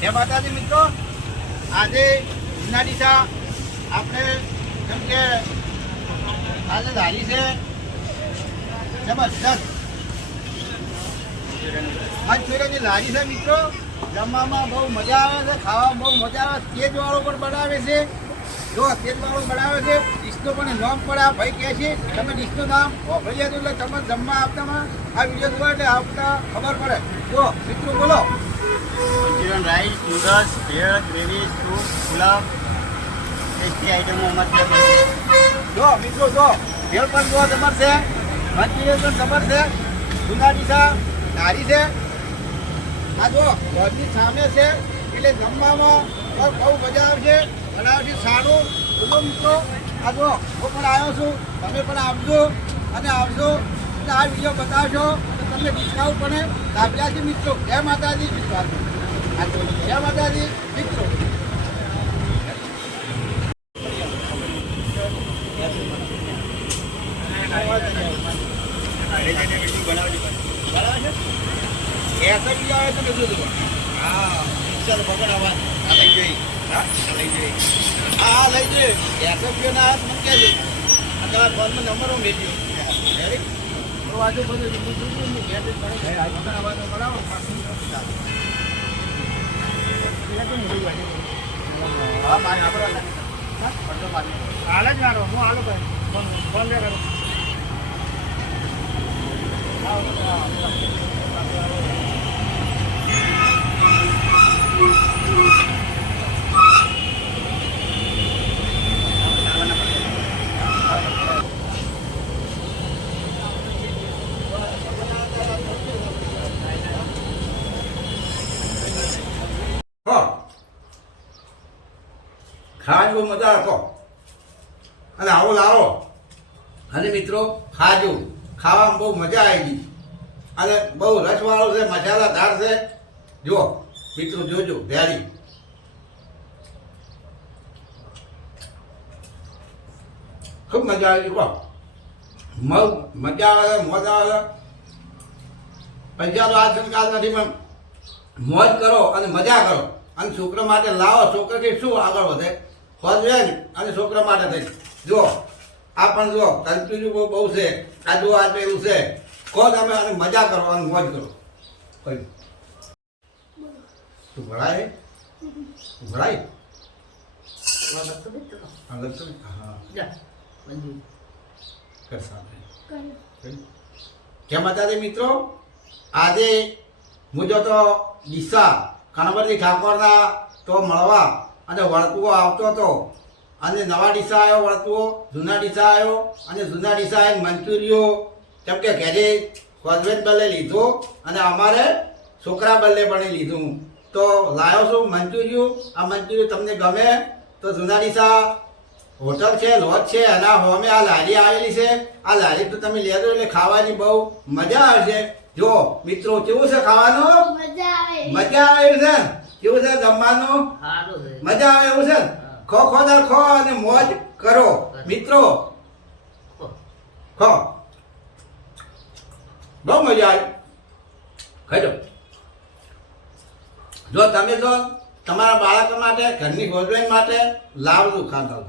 જય માતાજી મિત્રો, આજે જૂના ડીસા આપણે જેમ કે આજે ધારી છે જબરદસ્ત મંચુરિયનની લારી છે મિત્રો. જમવામાં બહુ મજા આવે છે, ખાવામાં બહુ મજા આવે. તેજવાળો પણ બનાવે છે, જો તેજવાળો બનાવે છે. ડીશનું પણ નામ પડે આ ભાઈ કહે છે તમે ડીશનું નામ વાપરી જાય એટલે તમે જમવા આવતામાં આ વિડીયો જોવા એટલે આવતા ખબર પડે. જો મિત્રો બોલો. મંચુરિયન રાઈસ, નૂડલ્સ, ભેળ, ગ્રેવી, સૂપ, પુલાવ ટેસ્ટી આઈટમો અમારે જો મિત્રો જો ભેળ પણ જો તમારે છે, મંચુરિયન પણ તમારે છે. જૂના ડીસા ધારી છે. આ જો ઘરની સામે છે એટલે જમવામાં બહુ મજા આવશે. બનાવશે સારું. બોલો મિત્રો, આ જો હું પણ આવ્યો છું, તમે પણ આવજો અને આવજો અને આ વિડીયો બતાવશો તો તમને ડિસ્કાઉન્ટ પણ આપ્યા છે મિત્રો. જય માતાજી મિત્રો, જય માતાજી મિત્રો. હા ચાલો પકડાવા લઈ જઈ. હા લઈ જઈ. હા લઈ જઈ. 100 ના મને કહેજો. તમારા ફોનમાં નંબર હું મેળવ્યો. આજુ બધું હાલ જ મારો હું હાલો ભાઈ ફોન લે કરો. ખાવાની બહુ મજા રાખો અને આવો લાવો અને મિત્રો ખાજો. ખાવામાં બહુ મજા આવી ગઈ અને બહુ રસવાળો છે, મસાલાદાર છે. જુઓ મિત્રો, જોજો ભેળી. ખૂબ મજા આવી ગઈ. કહો મજા આવે, મોજ આવે. પૈસા તો આ સંસ્કાર નથી પણ મોજ કરો અને મજા કરો અને છોકરા માટે લાવો. છોકરાથી શું આગળ વધે ખોજવે અને છોકરા માટે થઈ. જુઓ આ પણ જુઓ કન્ફ્યુઝ બહુ છે. આ જુઓ આ પેલું છે. કહો તમે અને મજા કરો અને મોજ કરો. કઈ તું ભરાય ભરાય કેમ હતા મિત્રો? આજે હું જો તો ડીસા કણવરજી ઠાકોરના તો મળવા અને વળતુઓ આવતો હતો અને નવા ડીસા આવ્યો વળતુઓ, જૂના ડીસા આવ્યો અને જૂના ડીસા આવીને મંચુરિયો કેમ કે ઘરે હસબેન્ડ બલ્લે લીધો અને અમારે છોકરા બલ્લે પણ લીધું. તો લાવ્યો છું મંચુરિયું. આ મંચુરિયું તમને ગમે તો જૂના ડીસા હોટલ છે, લોજ છે, એના હોમે આ લારી આવેલી છે. આ લારી તો તમે લેજો એટલે ખાવાની બહુ મજા આવશે. જો મિત્રો કેવું છે ખાવાનું? મજા આવે છે. કેવું છે જમવાનું? મજા આવે એવું છે. ખો ખોદાર ખો અને મોજ કરો મિત્રો. ખો બહુ મજા આવી. ખાજો. જો તમે જો તમારા બાળકો માટે, ઘરની ભોજન માટે લાવજો ખાતા.